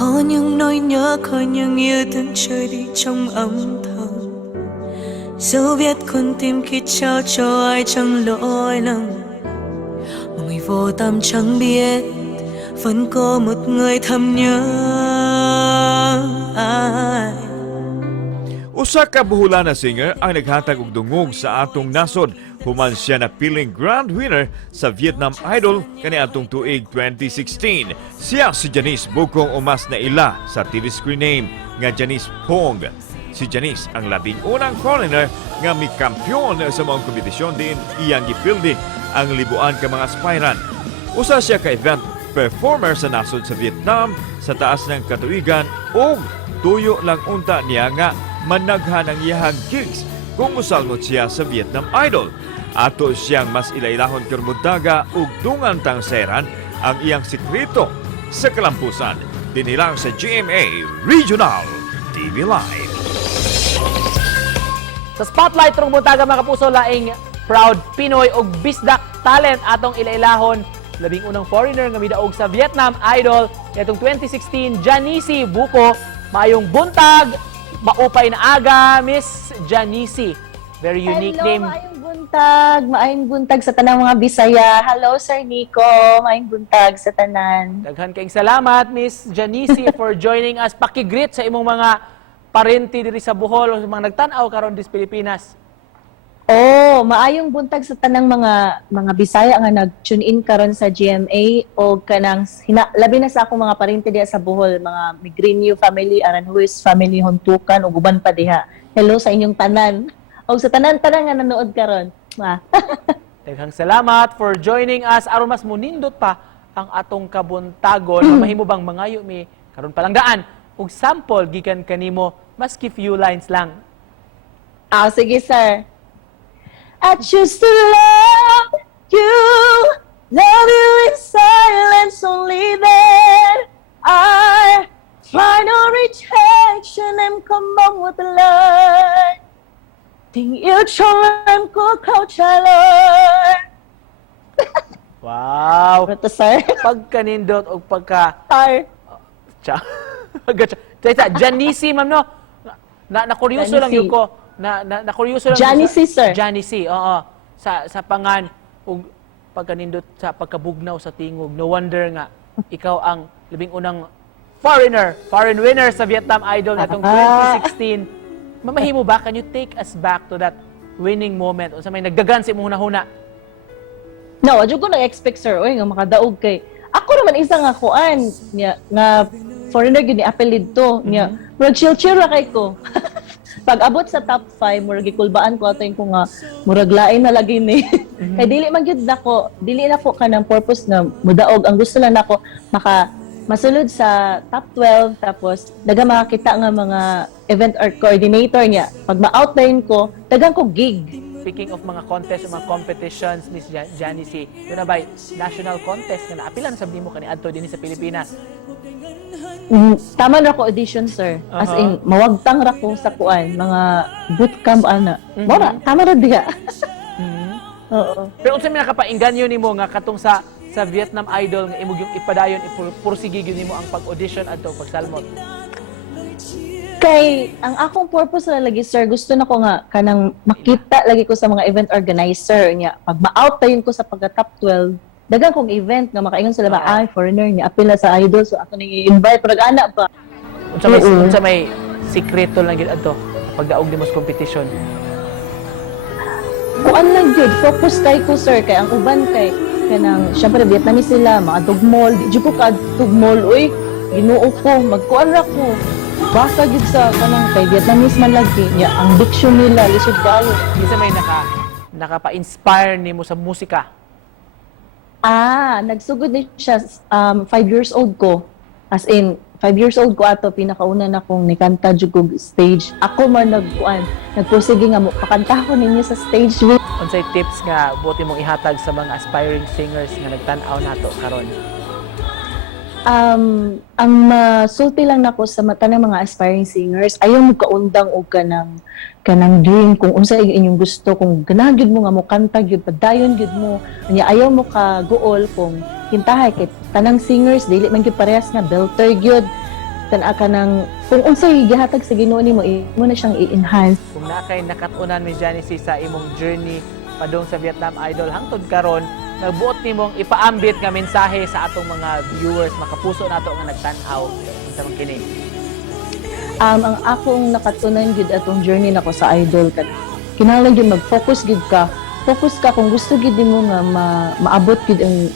Có những nỗi nhớ, có những yêu thương trôi đi trong âm thầm. Dấu vết con tim khi trao cho ai chẳng lỗi lầm. Mà người vô tâm chẳng biết vẫn có một người thầm nhớ ai. Usa ka buhulan na singer ang naghatag og dungog sa atong nasod human siya na piling grand winner sa Vietnam Idol kaniadtong tuig 2016. Siya si Janice bukong umas na ila sa TV screen name nga Janice Pong. Si Janice ang labing unang foreigner nga mikampyon sa mga kompetisyon din iyang gipildi ang libuan ka mga aspirant. Usa siya ka event performer sa nasod sa Vietnam sa taas ng katuigan o tuyo lang unta niya nga managhan ang iyahang gigs kung musalnot siya sa Vietnam Idol. Ato siyang mas ilailahon karmundaga ug dungan tang seran ang iyang sikreto sa kalampusan. Dinilang sa GMA Regional TV Live. Sa spotlight rong buntaga mga kapuso laing proud Pinoy ug bisdak talent atong ilailahon labing unang foreigner nga midaog sa Vietnam Idol nitong 2016 Janice Buko. Maayong buntag, maupay na aga, Miss Janice. Very unique name. Maayong buntag sa tanang mga Bisaya. Hello, Sir Nico. Maayong buntag sa tanan. Daghan kayong salamat, Miss Janice, for joining us. Pakigreet sa imong mga parenti diri sa Bohol o mga nagtan-aw karon dis Pilipinas. Oh, maayong buntag sa tanang mga Bisaya nga nag-tune in karon sa GMA o kanang labi na sa akong mga parente diha sa Bohol, mga Migrinio family, Aranjuez family, Hontukan ug uban pa diha. Hello sa inyong tanan. O sa tanan-tanan nga nanood karon. Daghang salamat for joining us. Aron mas munindot pa ang atong kabuntagon. Mahimo bang mangayo mi karon palang daan ug sample gikan kanimo maski few lines lang. Sige, sir. I choose to love you in silence, only then I find no rejection and come on with the light. Tình yêu trong em của câu trả lời. Wow! Ito, sir. Pagkanindot o pagka... Sir. Janice, ma'am, no? Na-kuryoso lang Janice. yun ko. Na-kuryoso lang Janice, sir. Janice, oo. Sa pangan, ug pagkanindot sa pagkabugnaw sa tingog. No wonder nga, ikaw ang labing unang foreign winner sa Vietnam Idol natong 2016. Mamahimo ba? Can you take us back to that winning moment? O sa may nagdagan sa imong huna-huna? No, adyo ko na-expect, sir. Uy, nga makadaog kay. Ako naman isa nga kuan nga foreigner gini apelid to niya. Murag chill ra kay ko. Pag abot sa top 5, murag gikulbaan ko ato ko nga murag lain na lagi ni. Kay dili man gyud nako, dili na ko kanang purpose na mudaog. Ang gusto lang nako masulod sa top 12 tapos daga makakita nga mga event or coordinator niya. Pag ma-outline ko, dagang ko gig. Speaking of mga contest, mga competitions, Miss Janice, yun na ba, national contest na naapilan sa mo kaniadto din sa Pilipinas? Tama ra ko audition, sir. As in, mawagtang ra ko sa kuan, mga bootcamp ana. Mora, tama ra diha. Oo. Pero unsa may nakapainggan yun nimo nga katong sa Vietnam Idol nga imong yung ipadayon ipursige gyud nimo ang pag-audition adto pagsalmot? Kay ang akong purpose na lagi, sir, gusto na ko nga kanang makita lagi ko sa mga event organizer niya. Pag ma-out ko sa pagka-top 12, dagan kong event nga makaingon sila ba, ay, foreigner niya, apil na sa idol, so ako nang-i-invite, pag-ana pa. Unsa may sikreto lang gyud adto pagdaog nimo sa competition? Kuan lang yun, focus kay ko, sir, kay ang uban kay kanang, syempre, Vietnamese sila, mga tugmol, di ko ka tugmol, uy, ginuo ko, magkuan ra ko. Basta gid sa kanang kay Vietnamese man lagi niya ang diction nila lisod kayo. Isa may nakapa-inspire nimo sa musika? Nagsugod ni siya 5 years old ko. As in 5 years old ko ato pinakauna na kong nikanta jud kog stage. Ako man nagpursige nga mo pakanta ko ninyo sa stage. Unsay tips nga buti mong ihatag sa mga aspiring singers nga nagtan-aw nato karon? Ang masulti lang nako sa mata ng mga aspiring singers, ayaw mo kaundang o kanang dream kung unsa inyong gusto, kung ganahan gyud mo nga mo kanta gyud padayon gyud mo, nya ayaw mo ka guol kung hintahay kay tanang singers dili man gyud parehas nga belter gyud. tan-a ka ng kung unsay gihatag sa Ginoo nimo mo na siyang i-enhance. Kung na kay nakatunan mi Janice sa imong journey padung sa Vietnam Idol hangtod karon, nagbuot nimong ipaambit nga mensahe sa atong mga viewers, makapuso nato nga nagtan-aw sa mga kini. Ang akong nakatunan gid atong journey nako sa idol kat kinahanglan gyud mag-focus gid ka. Focus ka kung gusto gid mo nga maabot gid ang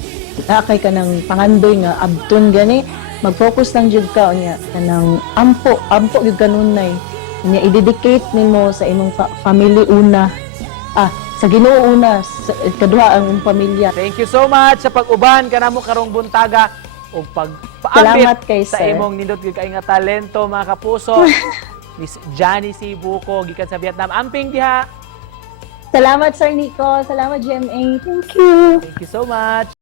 nakay ka ng pangandoy nga abton gani. Mag-focus lang jud ka unya kanang ampo gid kanunay. Unya i-dedicate nimo sa imong family una. Sa Ginoo una, kaduha ang pamilya. Thank you so much sa pag-uban kanamo karong buntaga ug pagpaambit Salamat kay sa sir. imong nindot gyud kay nga talento mga kapuso. Miss Janice Buko gikan sa Vietnam. Amping diha. Salamat Sir Nico, salamat GMA. Thank you. Thank you so much.